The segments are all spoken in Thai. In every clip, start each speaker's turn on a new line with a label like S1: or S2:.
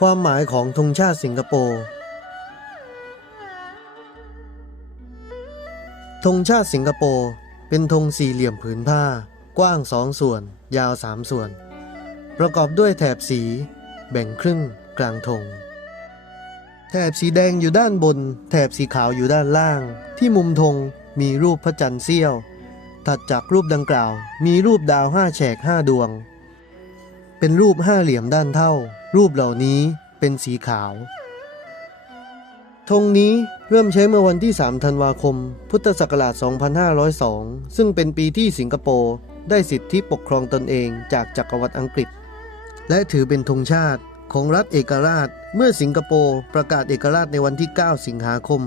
S1: ความหมายของธงชาติสิงคโปร์ธงชาติสิงคโปร์เป็นธงสี่เหลี่ยมผืนผ้า กว้างสองส่วน ยาวสามส่วน ประกอบด้วยแถบสี แบ่งครึ่งกลางธง แถบสีแดงอยู่ด้านบน แถบสีขาวอยู่ด้านล่าง ที่มุมธงมีรูปพระจันทร์เสี้ยว ถัดจากรูปดังกล่าว มีรูปดาวห้าแฉกห้าดวง เป็นรูปห้าเหลี่ยมด้านเท่า รูปเหล่านี้เป็นสีขาว ธงนี้เริ่มใช้เมื่อวันที่ 3 ธันวาคม พุทธศักราช 2502 ซึ่งเป็นปีที่สิงคโปร์ได้สิทธิปกครองตนเองจากจักรวรรดิอังกฤษ และถือเป็นธงชาติของรัฐเอกราช เมื่อสิงคโปร์ประกาศเอกราชในวันที่ 9 สิงหาคม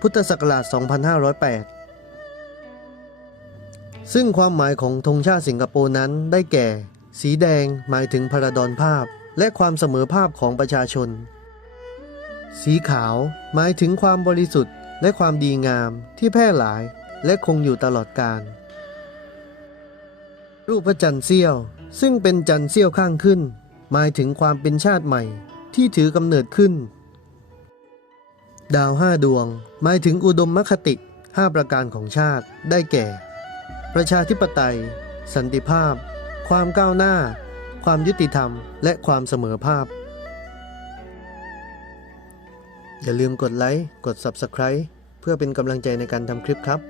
S1: พุทธศักราช 2508 ซึ่งความหมายของธงชาติสิงคโปร์นั้นได้แก่ สีแดงหมายถึงพระดอนภาพ และความเสมอภาพของประชาชน สีขาวหมายถึงความบริสุทธิ์และความดีงามที่แพร่หลายและคงอยู่ตลอดกาลรูปพระจันทร์เสี้ยว ซึ่งเป็นจันทร์เสี้ยวข้างขึ้น หมายถึงความเป็นชาติใหม่ที่ถือกำเนิดขึ้น ดาวห้าดวง หมายถึงอุดมมคติ5ประการของชาติได้แก่ ประชาธิปไตย สันติภาพ ความก้าวหน้า ความยุติธรรม และความเสมอภาพ อย่าลืมกดไลค์ กด Subscribe เพื่อเป็นกำลังใจในการทำคลิปครับ